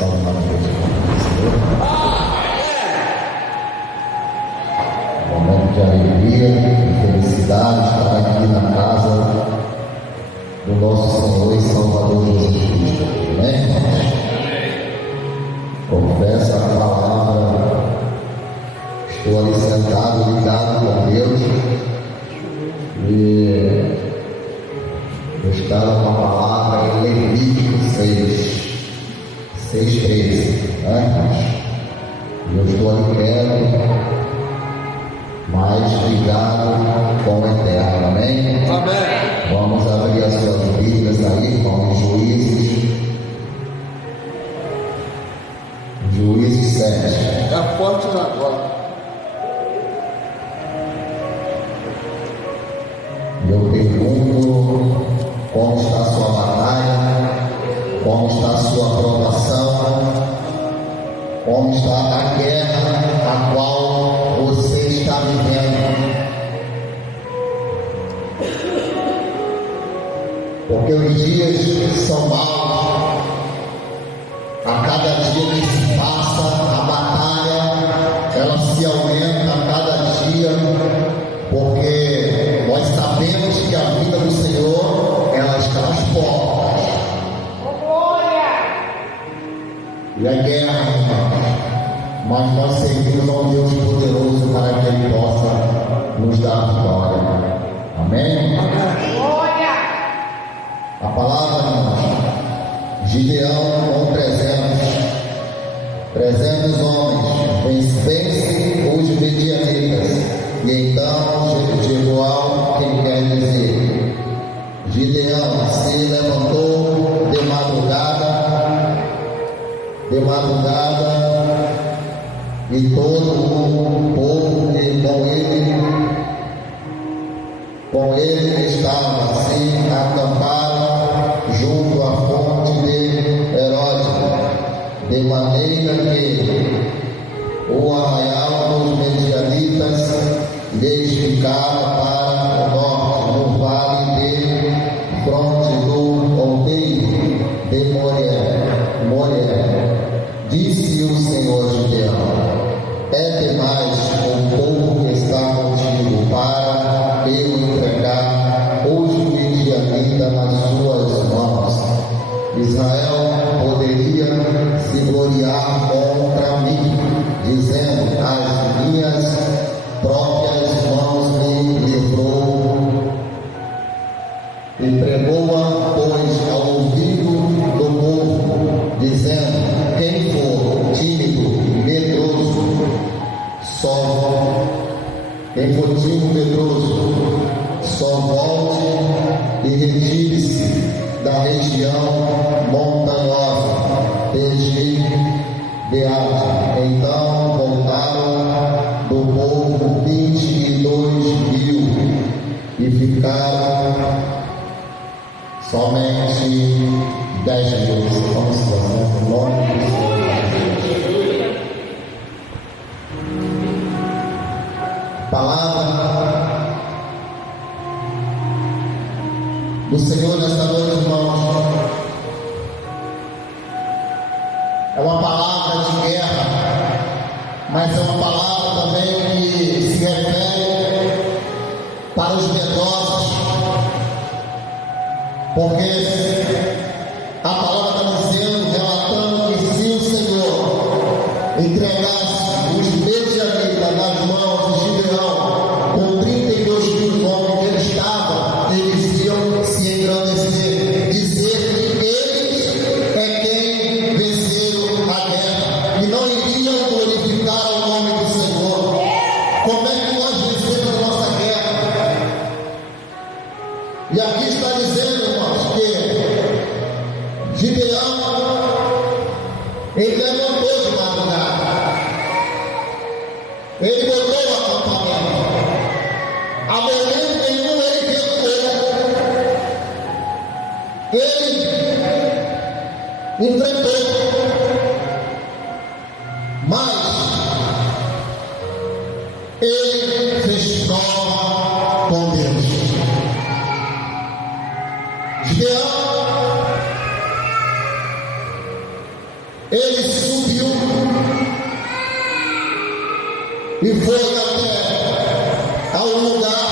Salve na igreja do Senhor. Momento de alegria e felicidade estar aqui na casa do nosso Senhor e Salvador Jesus Cristo. Amém, irmãos? Confesso a palavra, estou ali sentado, ligado com Deus, e eu estava com a palavra em Levítico 6:13, né, irmãos? E eu estou ali quieto, mas ligado com o Eterno, amém? Amém. Vamos abrir as suas Bíblias aí, irmãos, Juízes 7. É forte agora. Eu pergunto como está a sua batalha, como está a sua aprovação, como está a guerra a qual você está vivendo. Porque os dias são maus, a cada dia que se passa, a batalha, ela se aumenta a cada dia, porque nós sabemos que a vida do Senhor, ela está às portas. E a guerra, irmãos, mas nós servimos a um Deus poderoso para que Ele possa nos dar vitória. Amém? A palavra, irmãos, Gideão com 300 homens, vence os medianitas. E então Jeroboão, que quer dizer, Gideão se levantou de madrugada, e todo o povo que com ele estava assim, acamparam junto à fonte de Herodes, de maneira que o arraial dos medianitas lhes ficava para o norte, no vale de fronte do aldeio de Morié. Disse o Senhor Gideão: é demais o povo que está contigo para eu entregar os medianitas nas suas mãos. Israel poderia se gloriar contra mim, dizendo: as minhas próprias mãos me livrou. E pregou-a, pois, ao ouvido do povo, dizendo: quem for tímido, medroso, só volte e retire-se da região montanhosa de Gileade. Então voltaram do povo 22.000 e ficaram somente 10.000. Vamos fazer o nome do Senhor. Palavra do Senhor nesta noite, irmãos, é uma palavra de guerra, mas é uma palavra também que se refere para os medrosos, porque a palavra está dizendo, relatando que se o Senhor entregasse os medianitas nas mãos de Gideão, com 32.000 homens que ele estava, eles iam se engrandecer, dizer que eles é quem venceram a guerra, e não iriam glorificar o nome do Senhor. Como é que nós vencemos a nossa guerra? E aqui está dizendo, irmãos, que Gideão, ele levantou de madrugada, ele botou o acampamento, a momento nenhum ele recuou, ele enfrentou, mas ele fez prova com Deus. Gideão ele subiu e foi até a um lugar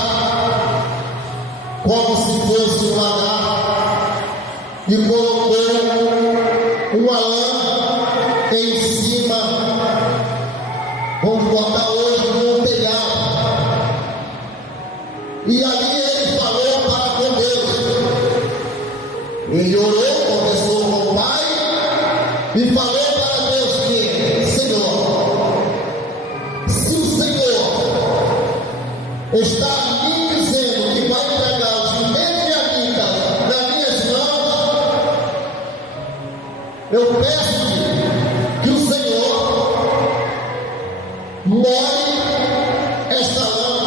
como se fosse um lagar e colocou uma lã em cima, vamos botar hoje no telhado, e ali ele falou para com Deus. Ele orou, conversou com o Pai e falou para Deus que: Senhor, se o Senhor está me dizendo que vai entregar os medianitas nas minhas mãos, eu peço que o Senhor molhe esta lã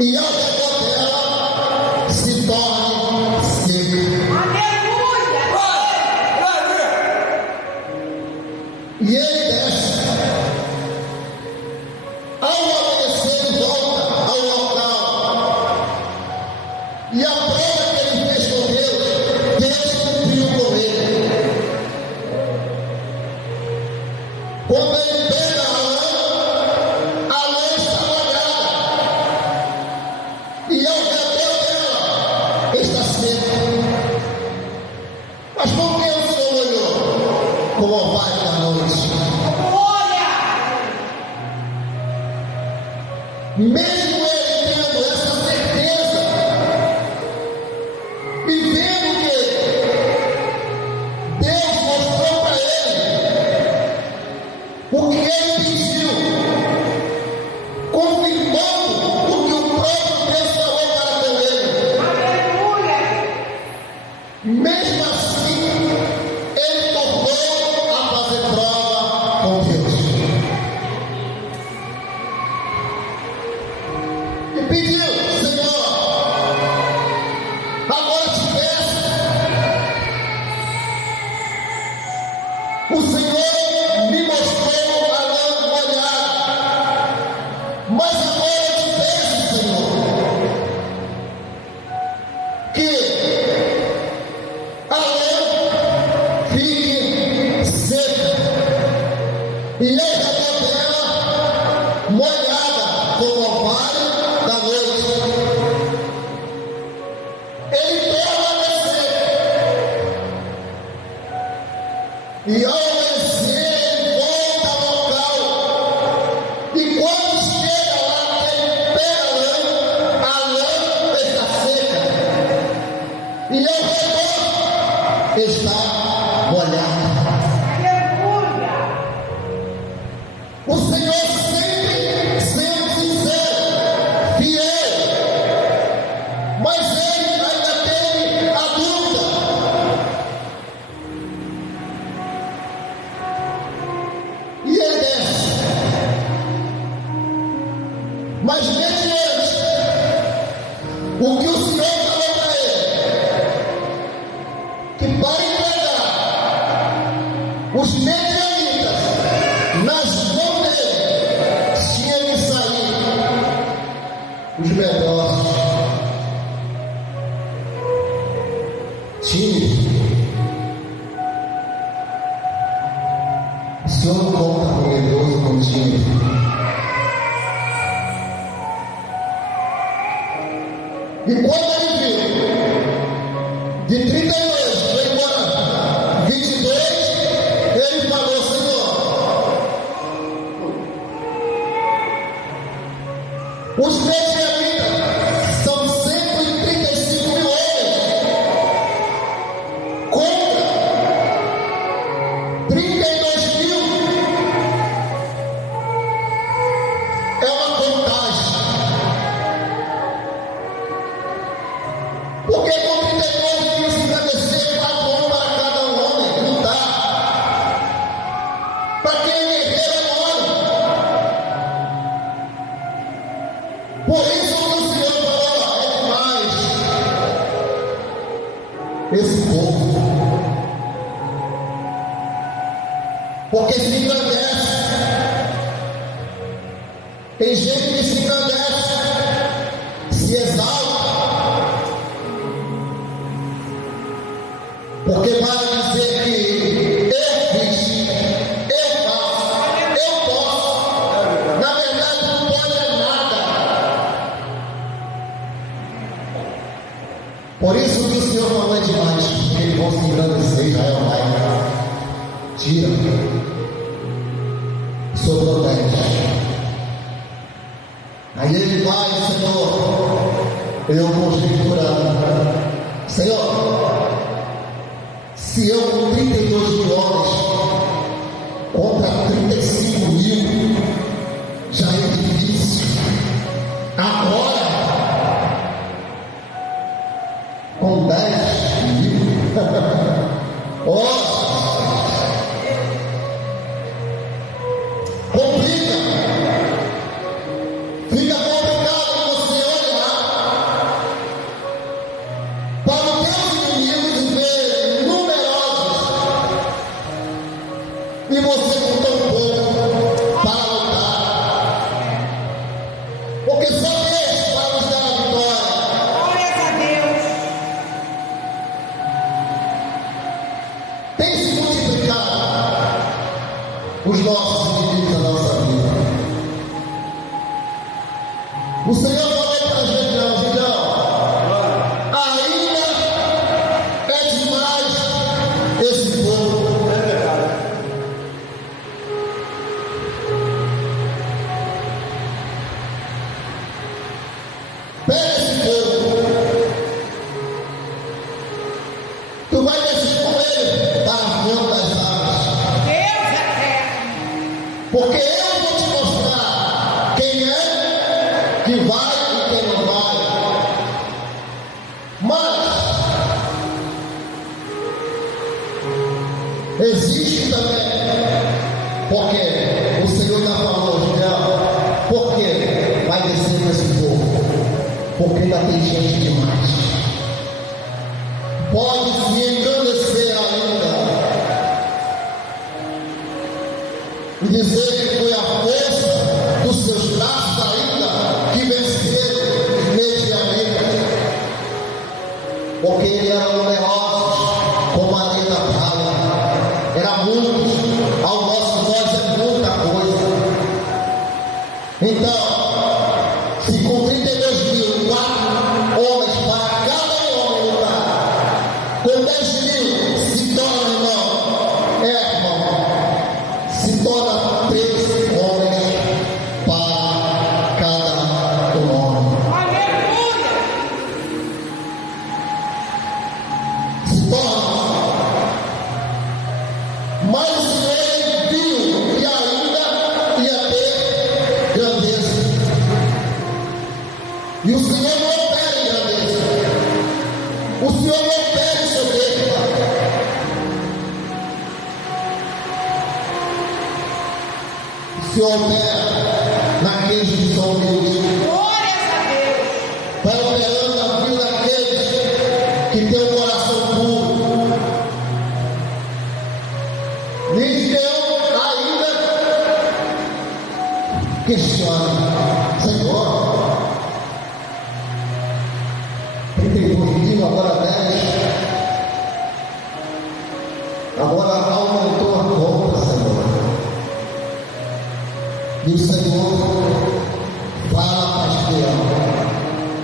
e ao redor dela se torne seca. E ele desce. Ao amanhecer, volta ao local. E a prova que ele fez com Deus, Deus cumpriu com ele. Quando ele pega a lã está molhada. E ao redor dela está seca. Mas por que o Senhor olhou como o Pai da noite? Mesmo ele tendo essa certeza e vendo que Deus mostrou para ele o que ele pediu, confirmando o que o próprio Deus falou para com ele. Mesmo assim, ele tornou a fazer prova com Deus. E pediu: Senhor, agora te peço. O Senhor me mostrou a lã molhada, mas agora eu te peço, Senhor, que a lã fique seca e ao redor dela molhada como o orvalho da noite. Ele torna a descer e ao amanhecer ele volta ao local, e quando chega lá ele pega a lã está seca e ao redor está molhada. O Senhor sempre sendo sincero, fiel, mas ele ainda tem a dúvida. E ele desce. Mas mediante o que o Senhor falou para ele, que para entregar os medianitas nas mãos dele, tinha que sair os medrosos, tímidos. O Senhor não conta com medroso como tímido. E quando ele viu, de 32 foi embora 22, ele falou: Senhor, os medianitas são 135 mil homens contra 32 mil. É uma contagem. Porque com 32 mil se engrandecer 4 homens para cada um homem, não dá. Para quem é guerreiro é mole. Por isso o Senhor falou: é demais esse povo. Porque se engrandece. Tem gente que se engrandece, se exalta, porque vai dizer que eu fiz tira, sobrou 10. Aí ele vai, Senhor, eu conjecturando, Senhor, se eu com 32 mil homens contra 35 mil já é difícil, agora com 10 mil, oh, complica, fica complicado você olhar para os teus inimigos e ver numerosos e você com tão pouco para lutar, porque só Deus vai nos dar a vitória. Glórias a Deus. Tem se multiplicado os nossos inimigos da nossa vida. O Senhor falou para a gente, ainda é demais esse povo. Pega esse povo, tu vai descer com ele para a fonte das águas, Deus eterno. porque eu vou te mostrar quem é que vai e quem não vai. Mas existe também, porque o Senhor já falou, Gideão, por que vai descer com esse povo? Porque ainda tem gente demais. Pode se engrandecer ainda e dizer que foi a força dos seus braços ainda que venceram imediatamente, porque ele era numerosos como a areia da praia, era muitos, ao nosso olhos é muita coisa. Então, se com 32 mil, 4 homens para cada homem lutar, com 10 mil se torna, irmão, se torna 3 homens para cada homem. Aleluia. Se torna. Mas o Senhor viu que ainda ia ter grandeza. E o Senhor não opera em grandeza. O Senhor não opera em soberba. O Senhor opera naqueles que são humildes. Glórias a Deus. Vai operando na vida daqueles que têm um coração puro. Gideão ainda questiona, Senhor, 32 mil, agora 10, agora aumentou a conta, Senhor. E o Senhor fala para Gideão,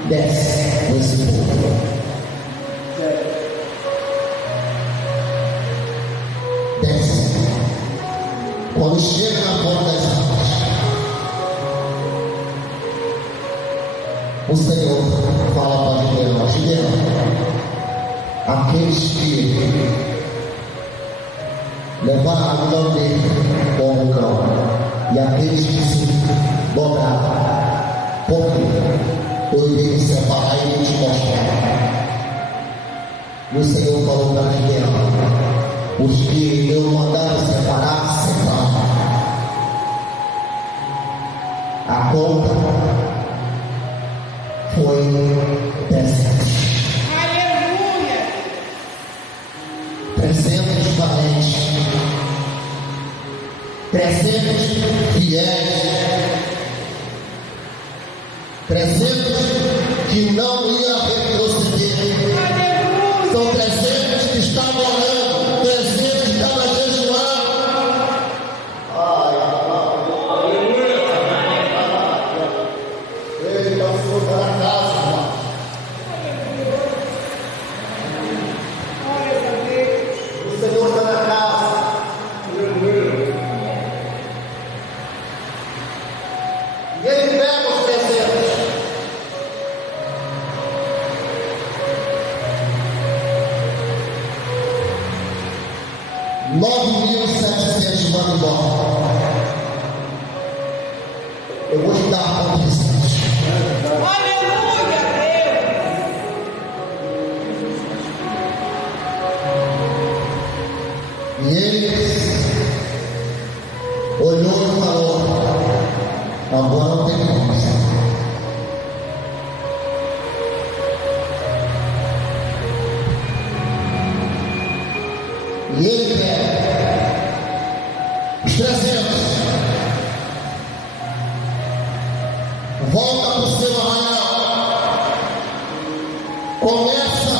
desce com esse povo. Desce. Quando chega na porta das águas, o Senhor fala para Gideão, Gideão, aqueles que levaram a mão dele como o cão, e aqueles que se dobraram, porque eu irei te separar e irei te mostrar. E o Senhor falou para Gideão, os que eu mandar separar, separa. A conta foi 300. Aleluia. 300 valentes, 300 fiéis, 300 que não iam retroceder. Aleluia. São 300 que estavam orando, 300 que estavam jejuando. Ele passou para a casa, irmão. Glórias a Deus. O Senhor está na casa. 1.700 manda embora. Eu vou te dar a conta de Santos. Aleluia, Deus. E ele olhou e falou: agora não tem como. E ele pega os 300, volta para o seu arraial, começa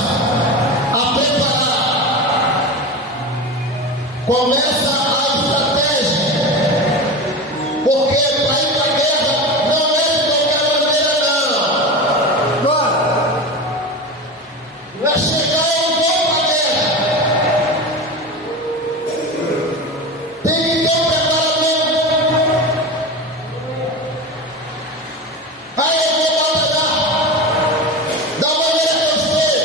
a preparar, começa a estratégia, porque para ir para a guerra não é de qualquer maneira, não. Vai chegar e vou para a guerra. Tem que ter um preparamento. Aí eu vou batalhar da maneira que eu sei.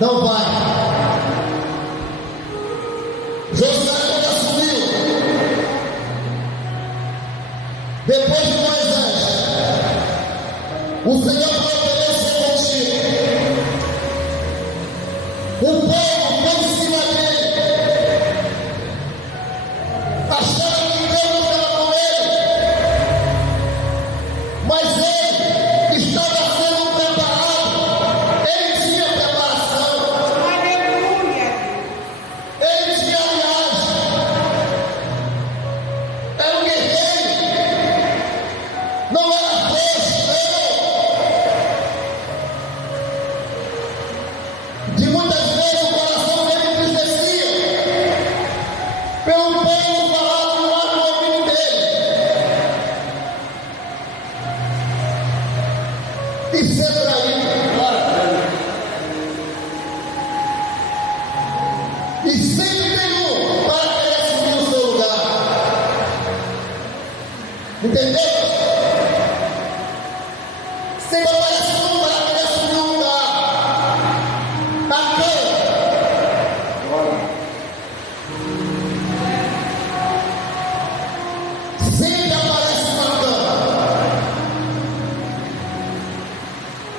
Não vai. Josué quando assumiu, depois de Moisés, o Senhor prometeu contigo. O povo foi em cima dele, achando que Deus não estava com ele, mas ele estava sendo preparado, ele tinha preparação, Aleluia. ele tinha viagem, era um guerreiro, não era frouxo, não. De muitas vezes o coração dele entristecia pelo povo falado no ar do ouvido dele e ser traído e sempre tem um para querer assumir o seu lugar, entendeu? Sempre aparece um para querer assumir o lugar, a cama. Sempre aparece uma cama,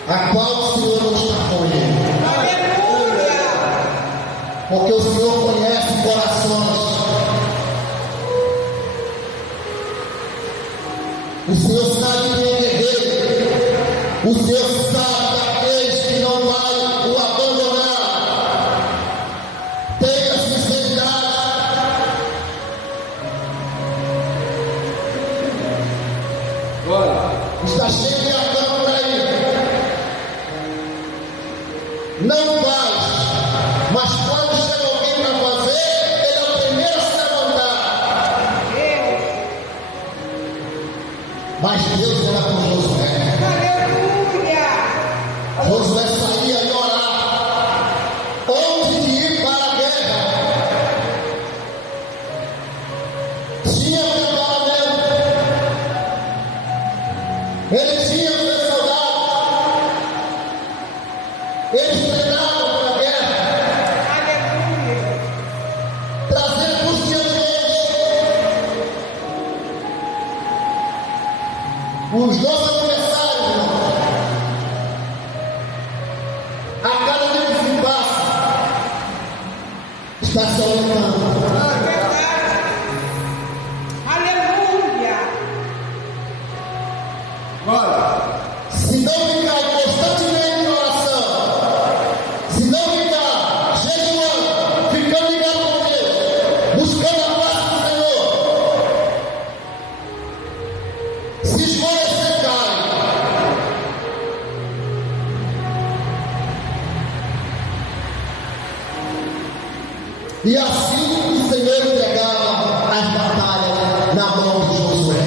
a qual o Senhor não está com ele, Aleluia. porque o Senhor conhece corações, o Senhor sabe quem é guerreiro, o Senhor sabe daqueles que não vai o abandonar. Tenha sinceridade. Glória. Está cheio de arcano para ir. Não faz, mas quando chega alguém para fazer, ele é o primeiro a se levantar. Mas Deus era com Josué. Aleluia. Josué saía e orava antes de ir para a guerra. Tinha preparamento. Ele tinha os seus soldados. Eles treinavam para a guerra, Aleluia. trazendo para os dias de hoje. Os nossos adversários, irmãos, a cada dia que se passa, está se aumentando. Verdade. Aleluia. Glória. Se não ficar constantemente em oração, se não ficar jejuando, ficando ligado com Deus, buscando a paz do Senhor, se esmorecer, cai. E assim o Senhor entregava as batalhas na mão de Josué.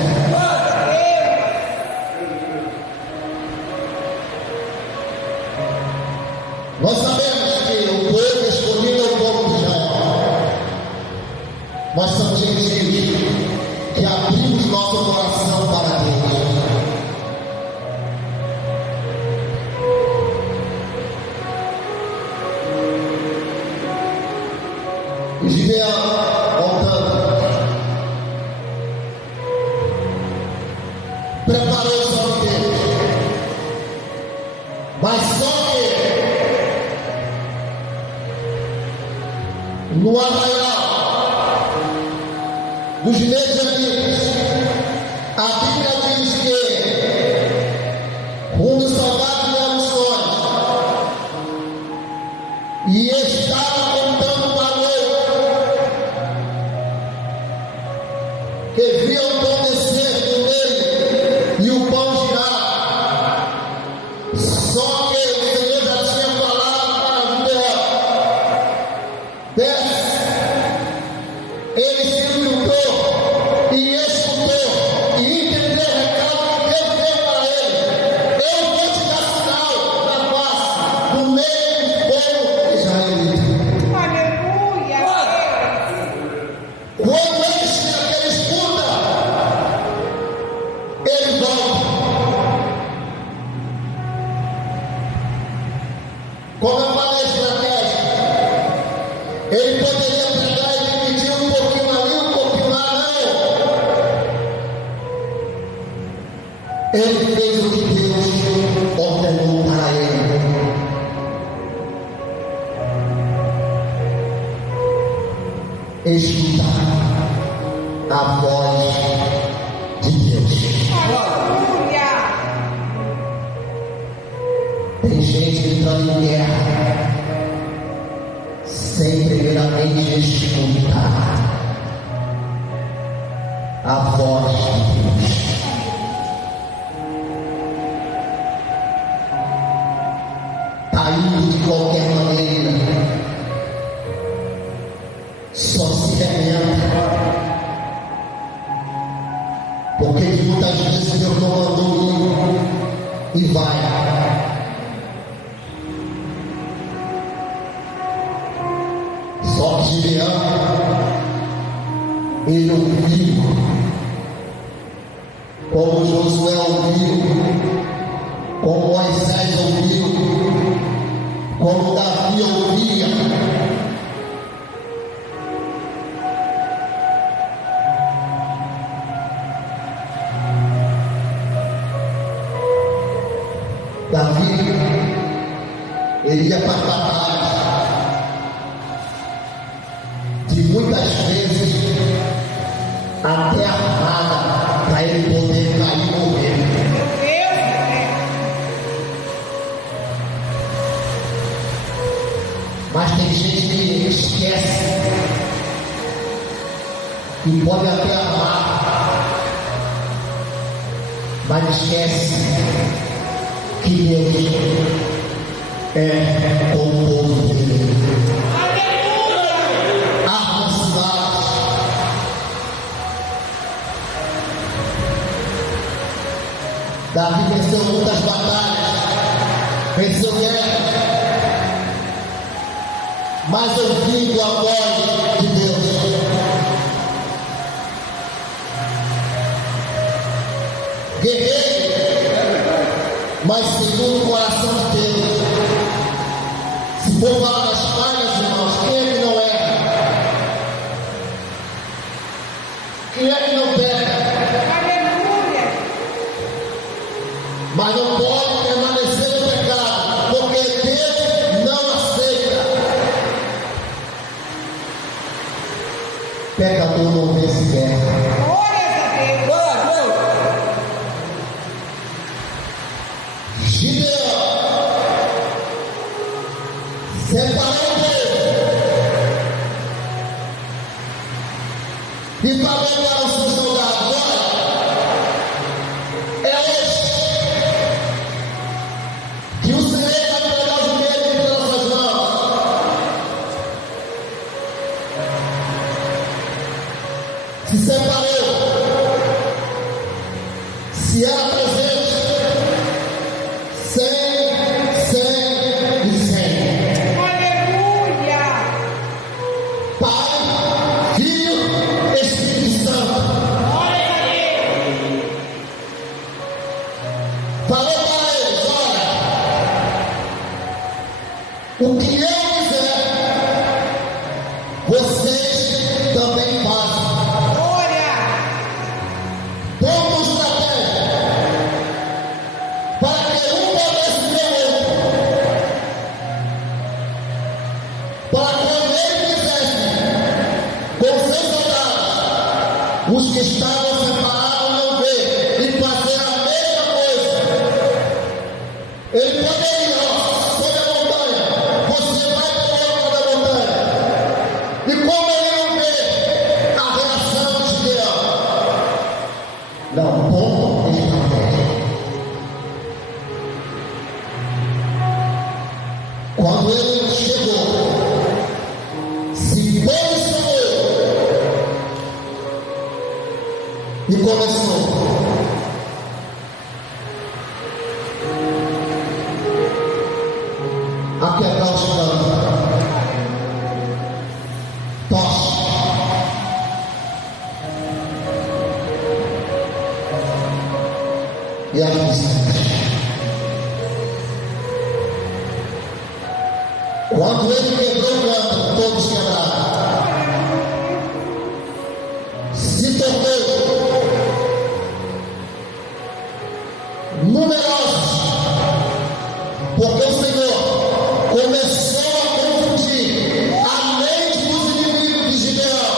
Nós sabemos que o povo escolhido é o povo de Israel. Nós somos gentios que abrimos nosso coração para Deus. Gideão, voltando, preparou os homens dele, mas só que no arraial dos medianitas, a Bíblia diz que um dos soldados de Amazônia e estava contando para ele que viu o pão descer no meio e o pão girar. Só que o Senhor já tinha falado para Gideão: desce. Ele se filtrou e escutou e entendeu o recado que Deus deu para ele. Eu vou te dar sinal na face do meio do povo israelita. Aleluia. Quando ele chega, ele escuta, ele volta. Como eu falei, a estratégia, ele poderia pegar e dividir um pouquinho ali, um pouquinho lá, não. Ele fez o que Deus ordenou para ele. Escutar a voz de Deus. Aleluia. Tem gente entrando em guerra sem primeiramente escutar a voz de Deus. Está indo de qualquer maneira, só se remenda, porque muitas vezes Deus não mandou ir e vai. Só que Gideão, ele ouviu, como Josué ouviu, como Moisés ouviu, como Davi ouvia. Davi, ele ia para a batalha, de muitas vezes até armada, para ele poder cair e morrer. Meu Deus. Mas tem gente que esquece e pode até amar, mas esquece que Deus é com o povo dele. Arma cidades, Davi venceu muitas batalhas, venceu guerras, mas ouvindo a voz de Deus. Guerreiro, mas segundo o coração de Deus. Se for falar das falhas, irmãos, quem é que não erra? Quem é que não peca? Aleluia. Mas não pode permanecer no pecado, porque Deus não aceita. Pecador não vence guerra. Glórias a Deus. Glória a Deus. Gideão separou o povo e falou para os seus soldados: olha, é hoje que o Senhor vai pegar os medos entre nossas mãos. Se separou, se era presente, 100 e 100. Aleluia. Pai, Filho, Espírito Santo. Glórias a Deus. Falou para eles: olha, o que eu quiser, vocês também fazem. Glória. Ponto estratégia. Para que um pudesse ver o outro. Para que quando ele fizesse com seus soldados, os que estavam separados não ver e fazer a mesma coisa. Ele poderia, ó, sobre a montanha, você vai para o alto da montanha. E como ele não vê a reação de Gideão? Não, ponto estratégia. Quando ele chegou, se posicionou e começou. A quebrar os canos. Tosse. E as visitas. Quando ele quebrou o canto, todos quebraram. Se tornou numerosos, porque o Senhor começou a confundir a mente dos inimigos de Gideão.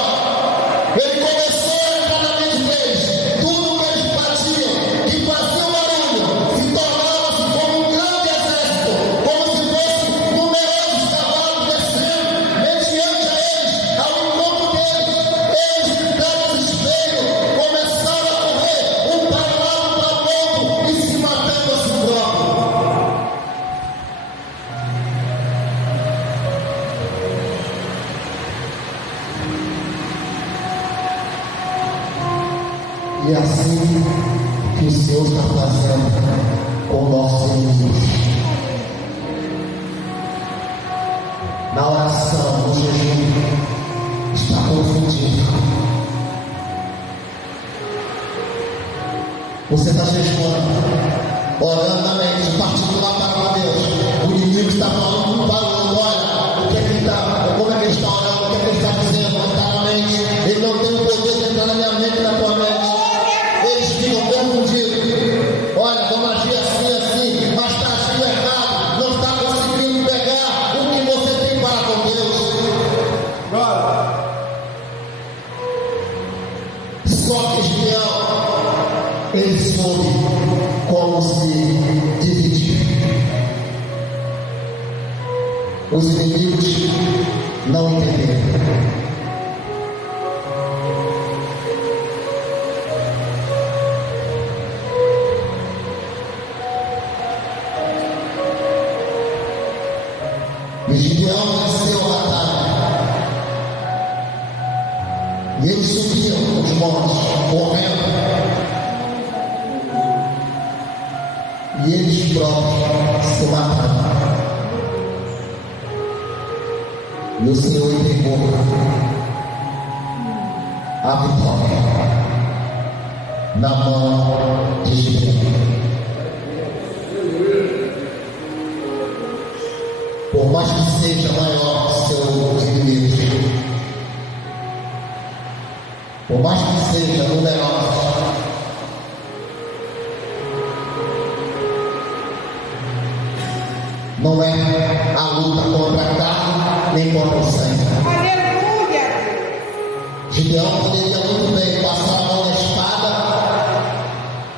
Ele começou a entrar na mente deles. Tudo que eles batiam, que fazia barulho, se tornava-se como um grande exército, como se fosse numerosos cavalos descendo mediante a eles, ao encontro deles. Eles ficaram desespero, começaram a correr, um para lá, um para o outro, e se matando a si próprio. E é assim que o Senhor está fazendo com nossos inimigos. Na oração, no jejum, está confundindo. Você está jejuando, orando na mente, particular para Deus. O inimigo está falando com barulho. Olha, o que é que ele está, como é que ele está orando, o que é que ele está dizendo, ele está na mente. Ele não tem o poder de entrar na minha mente e na tua mente. Eles ficam confundidos. Olha, vamos agir assim, mas está agindo errado. Não está conseguindo pegar o que você tem para com Deus. Glória. Só que Gideão, ele soube como se dividir. Os inimigos não entenderam. E Gideão venceu a batalha. E eles subiam os montes, correndo. E eles próprios se mataram. E o Senhor entregou a vitória na mão de Gideão. Por mais que seja maior que seus inimigos, por mais que seja numerosos, não é a luta contra a carne nem contra o sangue. Aleluia. Gideão poderia muito bem passar a mão na espada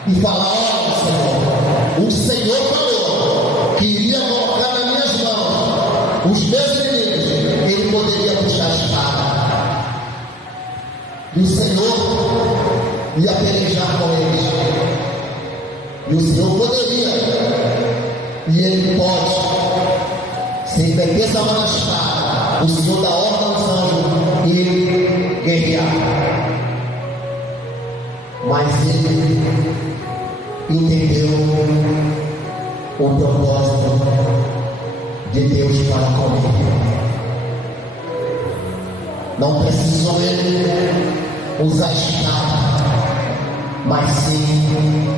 e falar: olha, Senhor, o Senhor falou que iria colocar nas minhas mãos os meus inimigos. Ele poderia puxar a espada e o Senhor ia pelejar com eles. E o Senhor poderia, e Ele pode, sem meter essa mão na espada, o Senhor dá ordem aos anjos e guerrear. Mas Ele entendeu o propósito de Deus para com ele. Não precisou ele usar espada, mas sim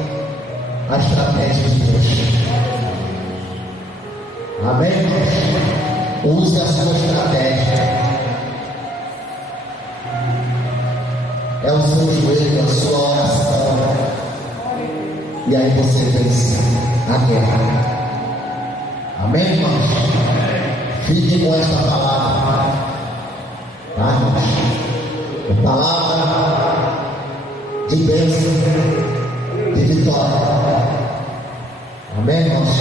a estratégia de Deus. Amém? Use a sua estratégia. é o seu joelho, a sua oração. E aí você vence a guerra. Amém, irmãos? Fiquem com esta palavra. Tá, irmãos? Palavra de bênção, de vitória. Amém, irmãos?